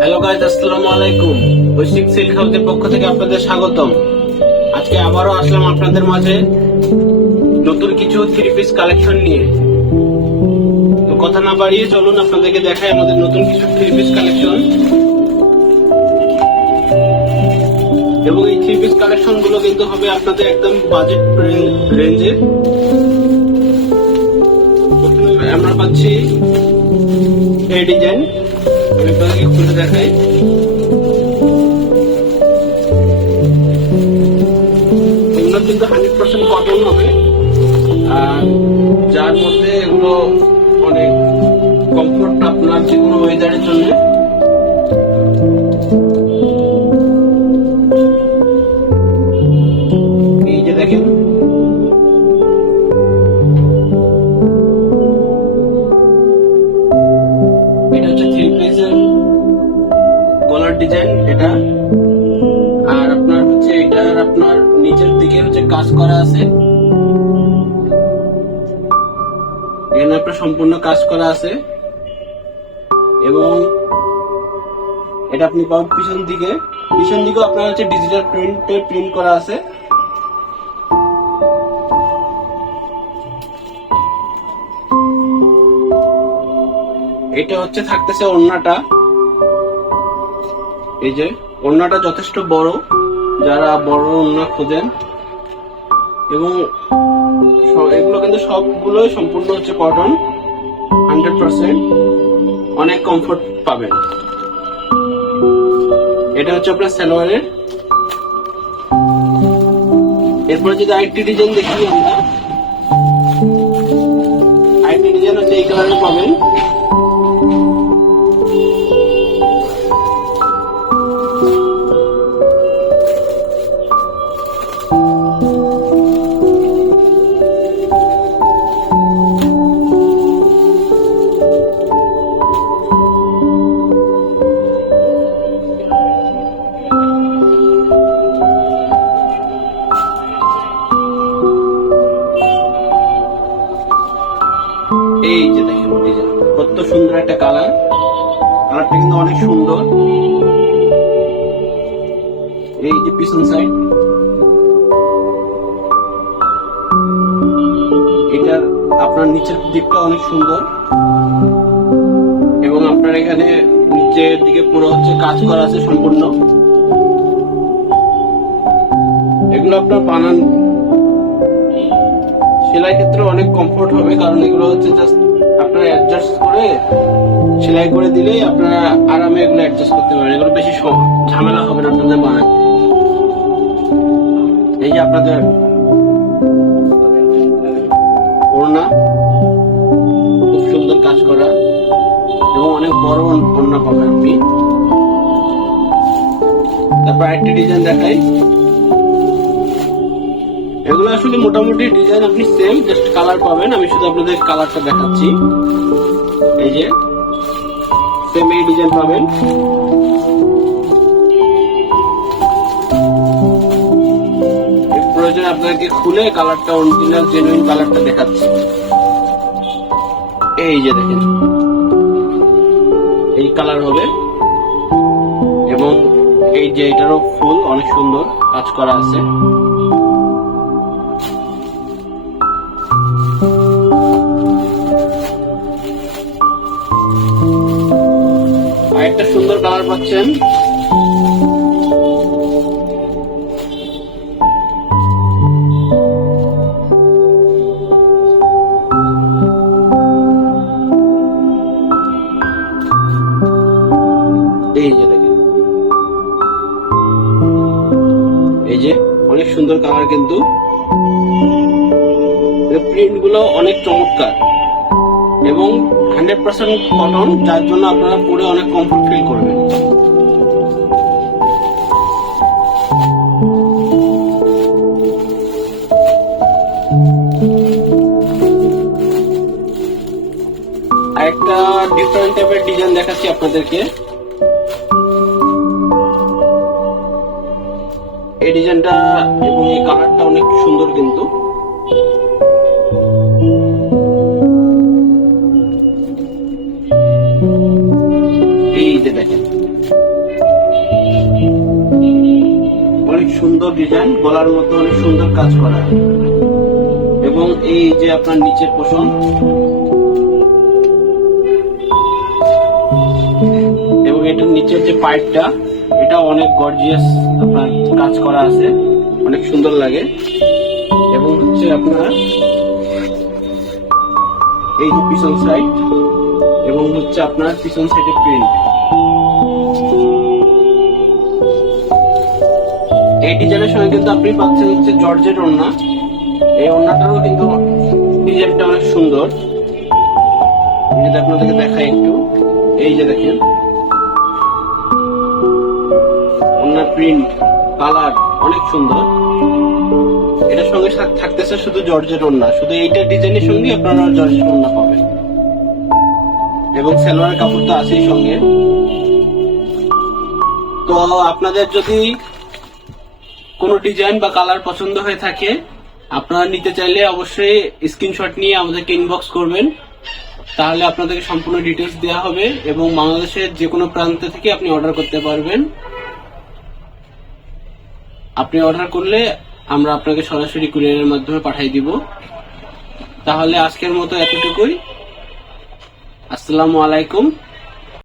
Hello guys, আসসালামু আলাইকুম। বৈশ্বিক সিল্ক হাউসের পক্ষ থেকে আপনাদের স্বাগতম। আজকে আবারও আসলাম আপনাদের মাঝে নতুন কিছু থ্রি পিস কালেকশন নিয়ে। তো কথা না বাড়িয়ে চলুন আপনাদেরকে দেখাই আমাদের নতুন কিছু থ্রি পিস কালেকশন। এবং এই থ্রি পিস কালেকশন গুলো কিন্তু হবে আপনাদের একদম বাজেট রেঞ্জে। প্রথমে আমরা পাচ্ছি এই ডিজাইন, আমি আপনাদেরকে খুলে দেখাই। এগুলো কিন্তু 100% কটন হবে, আর যার মধ্যে এগুলো অনেক কমফোর্ট আপনার যে কোনো ওয়েদারের জন্য। এই যে দেখেন, এটা হচ্ছে থ্রি পিসের গলার ডিজাইন এটা। আর আপনার হচ্ছে এটার আপনার নিচের দিকে হচ্ছে কাজ করা আছে, এখানে আপনার সম্পূর্ণ কাজ করা আছে। এবং এটা আপনি পাবেন পিছন দিকেও আপনার হচ্ছে ডিজিটাল প্রিন্ট করা আছে। এটা হচ্ছে থাকতেছে ওড়নাটা। এই যে ওড়নাটা যথেষ্ট বড়, যারা বড় ওড়না খোঁজেন। এবং এগুলো কিন্তু সবগুলোই সম্পূর্ণ হচ্ছে কটন, 100%। অনেক কমফোর্ট পাবেন। এটা হচ্ছে আপনার সালোয়ারের। এরপরে যদি আরেকটি ডিজাইন দেখি আমরা, আরেকটি ডিজাইন হচ্ছে এই কালারের পাবেন। এই যে দেখেন ডিজাইন, কত সুন্দর একটা কালারটা কিন্তু অনেক সুন্দর। এই যে পিছন সাইড, এটার আপনার নিচের দিকটা অনেক সুন্দর। এবং আপনার এখানে নিচের দিকে পুরো হচ্ছে কাজ করা আছে সম্পূর্ণ। এগুলো আপনার বানান সেলাই ক্ষেত্রে অনেক কমফোর্ট হবে, কারণ এগুলো হচ্ছে জাস্ট আপনারা অ্যাডজাস্ট করে সেলাই করে দিলেই আপনারা আরামে এগুলো অ্যাডজাস্ট করতে পারেন। এগুলো বেশি ঝামেলা হবে না আপনাদের বানাতে। এই যে আপনাদের ওড়না, খুব সুন্দর কাজ করা এবং অনেক বড় ওড়না পাবেন আপনি। তারপর আরেকটি ডিজাইন দেখাই। এগুলো আসলে মোটামুটি ডিজাইন আপনি সেম, জাস্ট কালার পাবেন। আমি শুধু আপনাদের কালারটা দেখাচ্ছি। এই যে সেম এই ডিজাইন পাবেন। প্রয়োজন আপনাকে খুলে কালারটা, অরিজিনাল জেনুইন কালারটা দেখাচ্ছি। এই যে দেখেন, এই কালার হবে। এবং এই যে এটারও ফুল অনেক সুন্দর কাজ করা আছে। আরেকটা সুন্দর কালার পাচ্ছেন। এই যে দেখেন, এই যে অনেক সুন্দর কালার, কিন্তু প্রিন্ট গুলো অনেক চমৎকার এবং 100% কটন, যার জন্য আপনারা পরে অনেক কমফোর্ট ফিল করবেন। আরেকটা ডিফারেন্ট টাইপের ডিজাইন দেখাচ্ছি আপনাদেরকে। এই ডিজাইনটা এবং এই কালারটা অনেক সুন্দর কিন্তু। এই যে দেখেন, অনেক সুন্দর ডিজাইন, গলার মধ্যে অনেক সুন্দর কাজ করা, এবং এই যে আপনার নিচের পোষণ এবং এটার নিচের যে পাইপটা, এটা অনেক গর্জিয়াস আপনার কাজ করা আছে, অনেক সুন্দর লাগে। এবং হচ্ছে আপনার এই যে পিছন সাইড, এবং হচ্ছে আপনার পিছন সাইডে প্রিন্ট। এই ডিজাইনের সঙ্গে কিন্তু আপনি পাচ্ছেন হচ্ছে জর্জেট ওড়না। এই ওড়নাটারও কিন্তু ডিজাইনটা অনেক সুন্দর, যদি আপনাদেরকে দেখাই একটু। এই যে দেখেন, ওড়নার প্রিন্ট, কালার অনেক সুন্দর। এটার সঙ্গে থাকতেছে শুধু জর্জেট ওড়না, শুধু এইটা ডিজাইনের সঙ্গে আপনারা জর্জেট ওড়না পাবেন, এবং সালোয়ার কাপড় তো আছেই সঙ্গে। তো আপনাদের যদি কোনো ডিজাইন বা কালার পছন্দ হয়ে থাকে, আপনারা নিতে চাইলে অবশ্যই স্ক্রিনশট নিয়ে আমাদেরকে ইনবক্স করবেন, তাহলে আপনাদেরকে সম্পূর্ণ ডিটেলস দেওয়া হবে, এবং বাংলাদেশের যে কোনো প্রান্ত থেকে আপনি অর্ডার করতে পারবেন। আপনি অর্ডার করলে আমরা আপনাকে সরাসরি কুরিয়ারের মাধ্যমে পাঠিয়ে দিব। তাহলে আজকের মতো এতটুকুই। আসসালামু আলাইকুম।